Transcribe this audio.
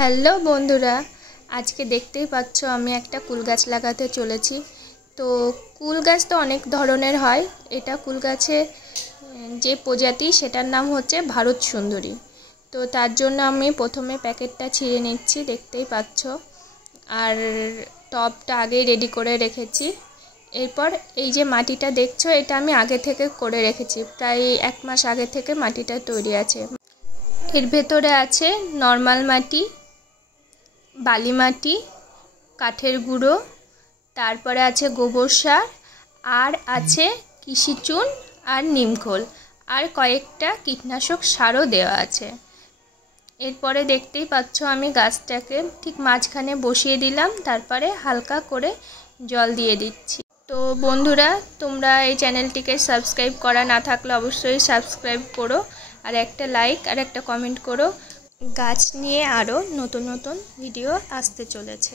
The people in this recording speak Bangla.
হ্যালো বন্ধুরা, আজকে দেখতেই পাচ্ছ আমি একটা কুল গাছ লাগাতে চলেছি। তো কুল গাছ তো অনেক ধরনের হয়, এটা কুল গাছের যে প্রজাতি সেটার নাম হচ্ছে ভারত সুন্দরী। তো তার জন্য আমি প্রথমে প্যাকেটটা ছিঁড়ে নিচ্ছি, দেখতেই পাচ্ছ। আর টবটা আগেই রেডি করে রেখেছি। এরপর এই যে মাটিটা দেখছো, এটা আমি আগে থেকে করে রেখেছি, প্রায় 1 মাস আগে থেকে মাটিটা তৈরি আছে। এর ভেতরে আছে নর্মাল মাটি, বালি মাটি, কাঠের গুঁড়ো, তারপরে আছে গোবর সার, আর আছে কৃষি চুন আর নিমখোল, আর কয়েকটা কীটনাশক সারও দেওয়া আছে। এরপরে দেখতেই পাচ্ছ আমি গাছটাকে ঠিক মাঝখানে বসিয়ে দিলাম, তারপরে হালকা করে জল দিয়ে দিচ্ছি। তো বন্ধুরা, তোমরা এই চ্যানেলটিকে সাবস্ক্রাইব করা না থাকলে অবশ্যই সাবস্ক্রাইব করো, আর একটা লাইক আর একটা কমেন্ট করো। গাছ নিয়ে আরও নতুন নতুন ভিডিও আসতে চলেছে।